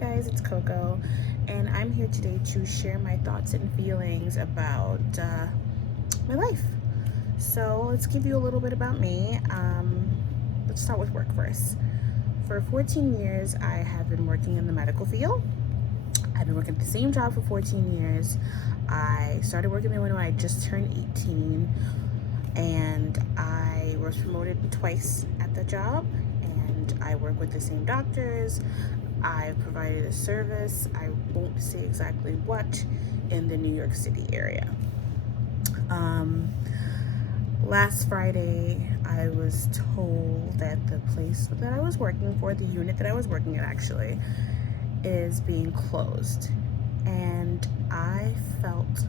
guys, it's Coco, and I'm here today to share my thoughts and feelings about my life. So let's give you a little bit about me. Let's start with work first. For 14 years, I have been working in the medical field. I've been working at the same job for 14 years. I started working there when I just turned 18, and I was promoted twice at the job, and I work with the same doctors. I provided a service, I won't say exactly what, in the New York City area. Last Friday, I was told that the place that I was working for, the unit that I was working at actually, is being closed. And I felt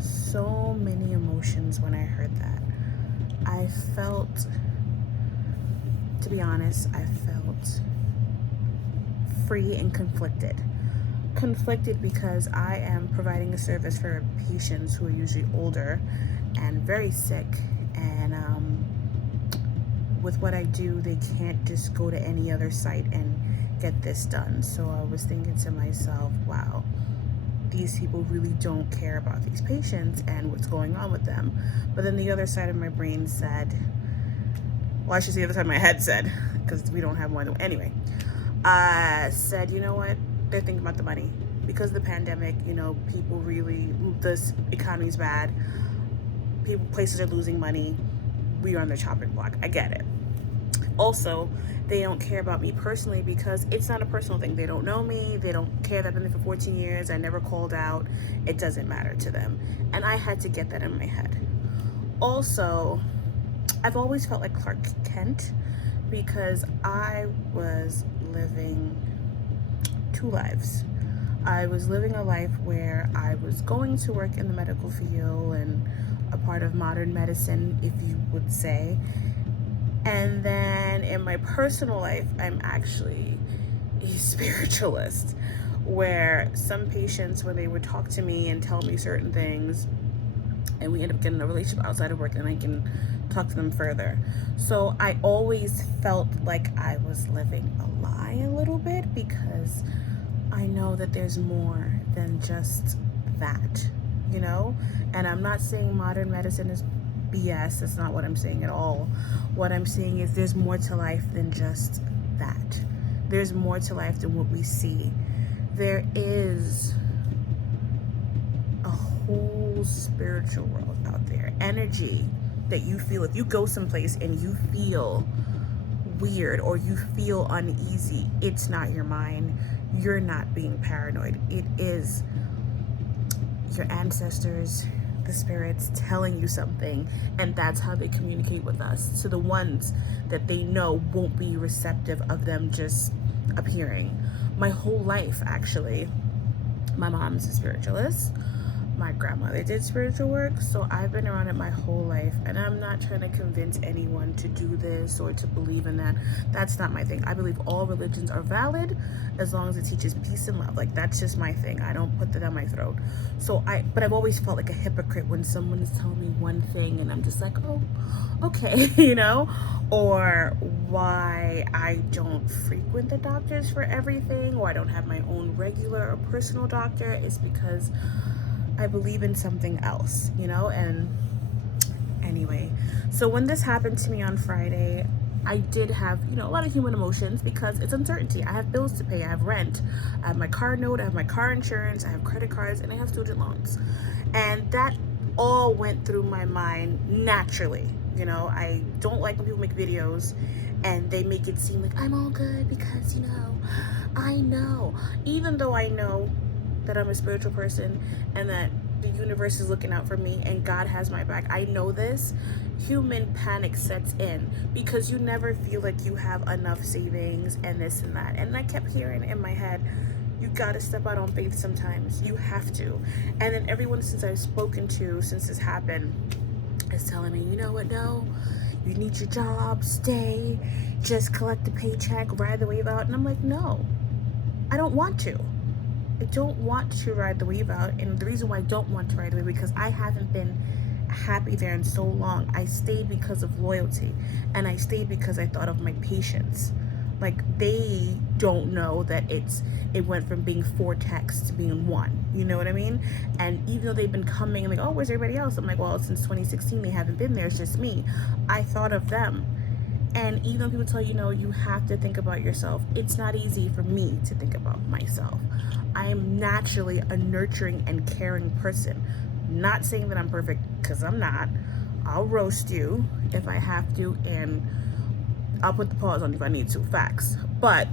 so many emotions when I heard that. I felt, to be honest, I felt free and conflicted. Conflicted because I am providing a service for patients who are usually older and very sick, and with what I do, they can't just go to any other site and get this done. So I was thinking to myself, wow, these people really don't care about these patients and what's going on with them. But then the other side of my brain said, well, I should say the other side of my head said, because we don't have one anyway, I said, you know what, they're thinking about the money. Because of the pandemic, people really, this economy's bad. Places are losing money. We are on the chopping block. I get it. Also, they don't care about me personally because it's not a personal thing. They don't know me. They don't care that I've been there for 14 years. I never called out. It doesn't matter to them. And I had to get that in my head. Also, I've always felt like Clark Kent because I was living two lives. I was living a life where I was going to work in the medical field and a part of modern medicine, if you would say. And then in my personal life, I'm actually a spiritualist, where some patients, when they would talk to me and tell me certain things, and we end up getting a relationship outside of work, and I can talk to them further. So I always felt like I was living a lie a little bit, because I know that there's more than just that, And I'm not saying modern medicine is BS. That's not what I'm saying at all. What I'm saying is there's more to life than just that. There's more to life than what we see. There is a whole spiritual world out there. Energy that you feel. If you go someplace and you feel weird or you feel uneasy, it's not your mind. You're not being paranoid. It is your ancestors, the spirits telling you something, and that's how they communicate with us, to the ones that they know won't be receptive of them just appearing. My whole life, actually, my mom's a spiritualist. My grandmother did spiritual work, so I've been around it my whole life, and I'm not trying to convince anyone to do this or to believe in that. That's not my thing. I believe all religions are valid as long as it teaches peace and love. Like, that's just my thing. I don't put that down my throat. But I've always felt like a hypocrite when someone is telling me one thing and I'm just like, oh, okay, or why I don't frequent the doctors for everything, or I don't have my own regular or personal doctor, is because I believe in something else, and anyway, so when this happened to me on Friday, I did have, a lot of human emotions because it's uncertainty. I have bills to pay, I have rent, I have my car note, I have my car insurance, I have credit cards, and I have student loans. And that all went through my mind naturally. I don't like when people make videos and they make it seem like I'm all good because, I know. Even though I know that I'm a spiritual person and that the universe is looking out for me and God has my back, I know this, human panic sets in because you never feel like you have enough savings and this and that. And I kept hearing in my head, you gotta step out on faith sometimes. You have to. And then everyone since I've spoken to since this happened is telling me, you know what, no, you need your job, stay, just collect the paycheck, ride the wave out. And I'm like, no, I don't want to. I don't want to ride the wave out, and the reason why I don't want to ride the wave because I haven't been happy there in so long. I stayed because of loyalty, and I stayed because I thought of my patients. Like, they don't know that it went from being 4 texts to being 1. You know what I mean? And even though they've been coming and like, oh, where's everybody else? I'm like, well, since 2016 they haven't been there. It's just me. I thought of them. And even though people tell you, you have to think about yourself, it's not easy for me to think about myself. I am naturally a nurturing and caring person. Not saying that I'm perfect, because I'm not. I'll roast you if I have to, and I'll put the pause on if I need to. Facts. But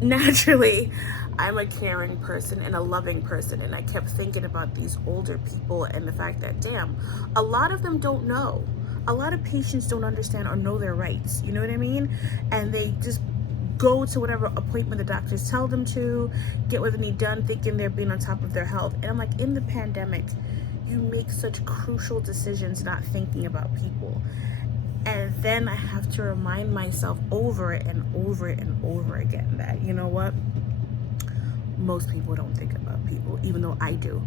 naturally, I'm a caring person and a loving person, and I kept thinking about these older people and the fact that, damn, a lot of them don't know. A lot of patients don't understand or know their rights, you know what I mean? And they just go to whatever appointment the doctors tell them to, get what they need done, thinking they're being on top of their health. And I'm like, in the pandemic, you make such crucial decisions not thinking about people. And then I have to remind myself over and over and over again that, you know what? Most people don't think about people, even though I do.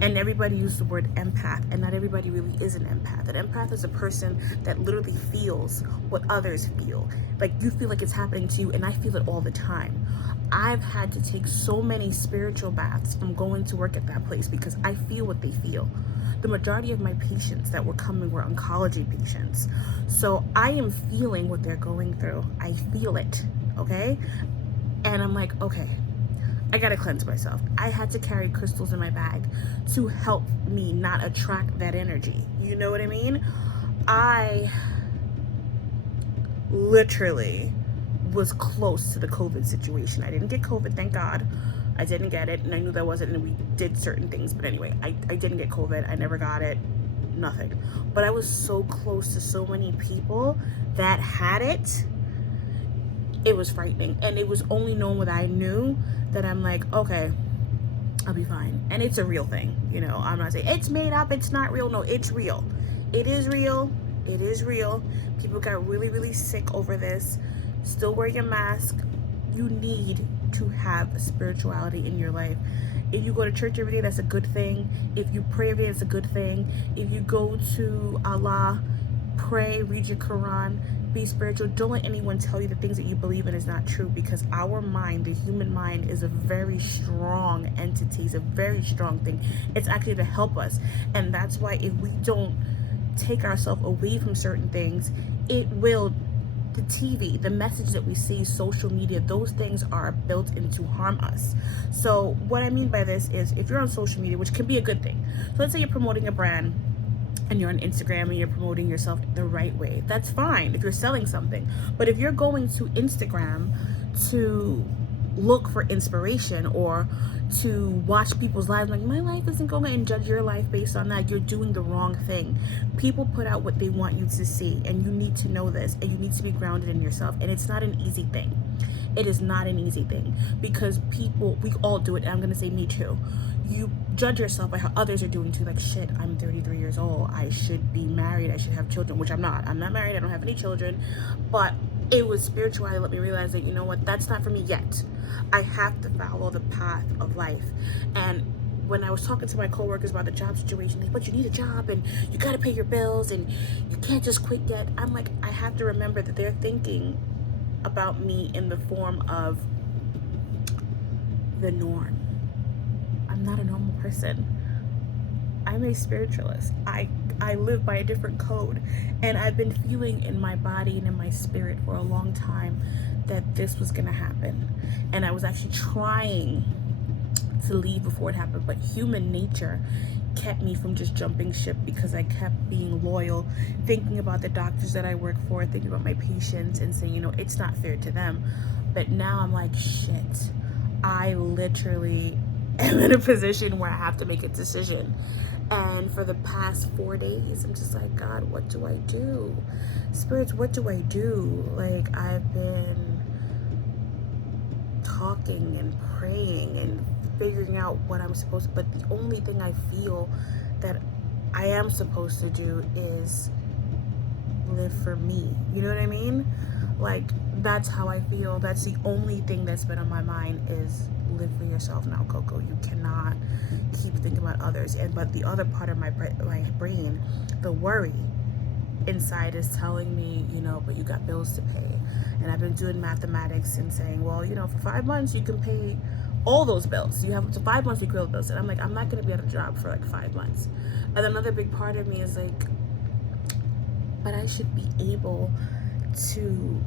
And everybody uses the word empath, and not everybody really is an empath. An empath is a person that literally feels what others feel. Like, you feel like it's happening to you, and I feel it all the time. I've had to take so many spiritual baths from going to work at that place because I feel what they feel. The majority of my patients that were coming were oncology patients. So I am feeling what they're going through. I feel it, okay? And I'm like, okay, I gotta cleanse myself. I had to carry crystals in my bag to help me not attract that energy. You know what I mean? I literally was close to the COVID situation. I didn't get COVID, thank God. I didn't get it, and I knew that wasn't, and we did certain things. But anyway, I didn't get COVID. I never got it, nothing. But I was so close to so many people that had it. It was frightening, and it was only known what I knew that I'm like, okay, I'll be fine. And it's a real thing, I'm not saying it's made up, it's not real. No, it's real. It is real. It is real. People got really, really sick over this. Still wear your mask. You need to have spirituality in your life. If you go to church every day, that's a good thing. If you pray every day, that's a good thing. If you go to Allah, pray, read your Quran, be spiritual. Don't let anyone tell you the things that you believe in is not true, because our mind, the human mind, is a very strong entity. It's a very strong thing. It's actually to help us. And that's why if we don't take ourselves away from certain things, it will, the TV, the message that we see, social media, those things are built in to harm us. So what I mean by this is, if you're on social media, which can be a good thing, so let's say you're promoting a brand and you're on Instagram and you're promoting yourself the right way, that's fine if you're selling something. But if you're going to Instagram to look for inspiration or to watch people's lives, like, my life isn't going, and judge your life based on that, you're doing the wrong thing. People put out what they want you to see, and you need to know this, and you need to be grounded in yourself. And it's not an easy thing. It is not an easy thing, because people, we all do it, and I'm gonna say me too. You judge yourself by how others are doing too. Like, shit, I'm 33 years old, I should be married, I should have children, which I'm not married, I don't have any children. But it was spirituality that let me realize that, you know what, that's not for me yet. I have to follow the path of life. And when I was talking to my coworkers about the job situation, like, but you need a job and you gotta pay your bills and you can't just quit yet. I'm like, I have to remember that they're thinking about me in the form of the norm. I'm not a normal person. I'm a spiritualist. I live by a different code, and I've been feeling in my body and in my spirit for a long time that this was gonna happen. And I was actually trying to leave before it happened, but human nature kept me from just jumping ship, because I kept being loyal, thinking about the doctors that I work for, thinking about my patients, and saying, it's not fair to them. But now I'm like, shit, I literally am in a position where I have to make a decision. And for the past 4 days, I'm just like, God, what do I do? Spirits, what do I do? Like, I've been talking and praying and figuring out what I'm supposed to, but the only thing I feel that I am supposed to do is live for me. You know what I mean? Like, that's how I feel. That's the only thing that's been on my mind, is live for yourself now, Coco. You cannot keep thinking about others. But the other part of my brain, the worry inside, is telling me, but you got bills to pay, And I've been doing mathematics and saying, well, you know, for 5 months you can pay all those bills. You have up to 5 months to pay all those bills. And I'm like, I'm not going to be at a job for like 5 months. And another big part of me is like, but I should be able to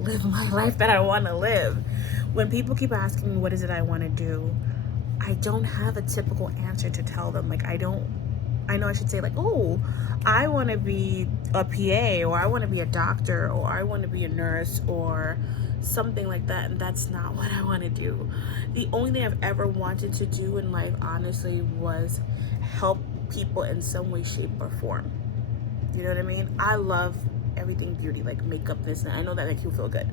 live my life that I want to live. When people keep asking me what is it I want to do, I don't have a typical answer to tell them. Like, I know I should say like, oh, I want to be a PA, or I want to be a doctor, or I want to be a nurse, or something like that, and that's not what I want to do. The only thing I've ever wanted to do in life, honestly, was help people in some way, shape, or form. You know what I mean? I love everything beauty, like makeup, this, and I know that makes you feel good.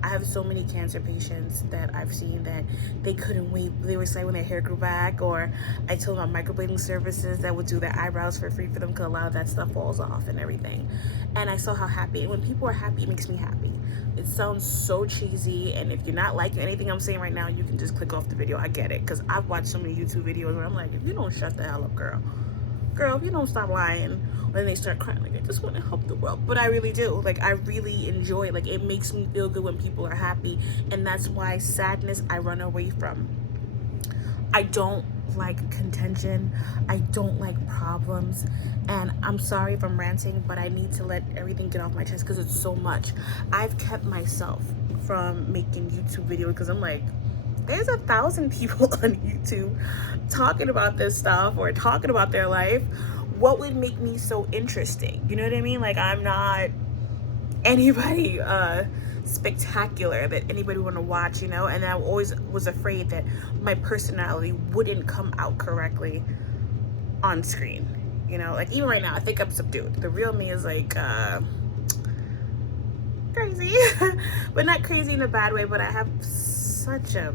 I have so many cancer patients that I've seen that they couldn't wait. They were saying when their hair grew back, or I told them about microblading services that would do their eyebrows for free for them because a lot of that stuff falls off and everything. And I saw how happy, and when people are happy, it makes me happy. It sounds so cheesy, and if you're not liking anything I'm saying right now, you can just click off the video. I get it, because I've watched so many YouTube videos where I'm like, if you don't shut the hell up, girl, if you don't stop lying, when they start crying, like, I just want to help the world. But I really do. Like, I really enjoy it. Like, it makes me feel good when people are happy. And that's why sadness I run away from. I don't like contention. I don't like problems. And I'm sorry if I'm ranting, but I need to let everything get off my chest because it's so much. I've kept myself from making YouTube videos because I'm like, there's 1,000 people on YouTube talking about this stuff or talking about their life. What would make me so interesting? You know what I mean? Like, I'm not anybody spectacular that anybody want to watch, you know? And I always was afraid that my personality wouldn't come out correctly on screen. You know, like even right now, I think I'm subdued. The real me is like crazy, but not crazy in a bad way, but I have such a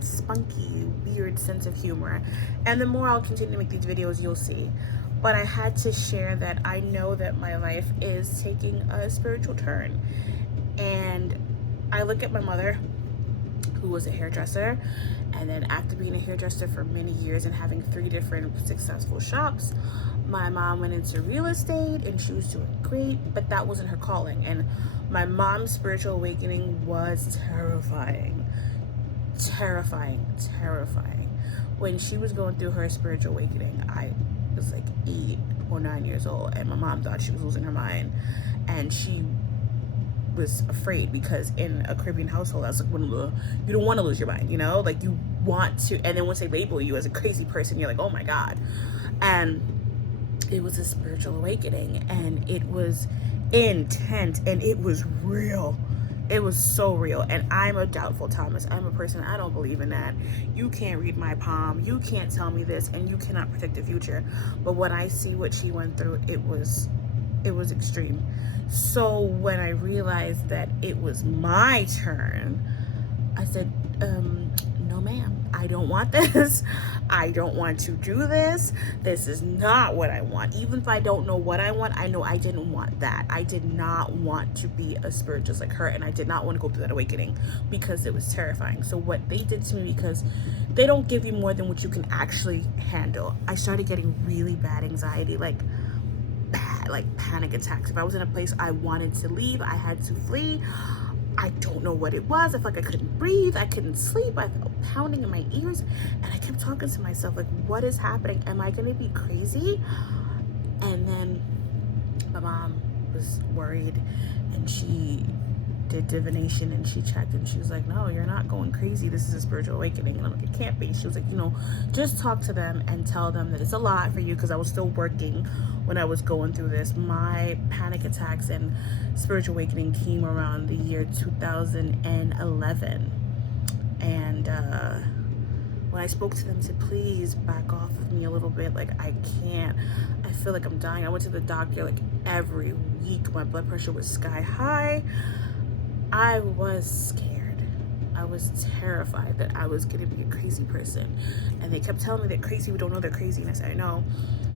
spunky, weird sense of humor. And the more I'll continue to make these videos, you'll see. But I had to share that I know that my life is taking a spiritual turn. And I look at my mother, who was a hairdresser, and then after being a hairdresser for many years and having 3 different successful shops, my mom went into real estate and she was doing great, but that wasn't her calling. And my mom's spiritual awakening was terrifying. When she was going through her spiritual awakening, I was like 8 or 9 years old, and my mom thought she was losing her mind, and she was afraid because in a Caribbean household, that's like you don't want to lose your mind, you know, like you want to. And then once they label you as a crazy person, you're like, oh my God. And it was a spiritual awakening, and it was intense, and it was real. It was so real. And I'm a doubtful Thomas. I'm a person, I don't believe in that. You can't read my palm. You can't tell me this, and you cannot predict the future. But when I see what she went through, it was extreme. So when I realized that it was my turn, I said, no ma'am, I don't want this. I don't want to do this. This is not what I want. Even if I don't know what I want, I know I didn't want that. I did not want to be a spirit just like her, and I did not want to go through that awakening because it was terrifying. So what they did to me, because they don't give you more than what you can actually handle, I started getting really bad anxiety, like panic attacks. If I was in a place I wanted to leave, I had to flee. I don't know what it was. I felt like I couldn't breathe. I couldn't sleep. I felt pounding in my ears. And I kept talking to myself, like, what is happening? Am I going to be crazy? And then my mom was worried, and she did divination, and she checked, and she was like, no, you're not going crazy. This is a spiritual awakening. And I'm like, it can't be. She was like, you know, just talk to them and tell them that it's a lot for you, because I was still working when I was going through this. My panic attacks and spiritual awakening came around the year 2011. And when I spoke to them, said, please back off of me a little bit. Like, I can't. I feel like I'm dying. I went to the doctor like every week. My blood pressure was sky high. I was scared. I was terrified that I was going to be a crazy person. And they kept telling me that crazy people don't know they're crazy. And I said, I know.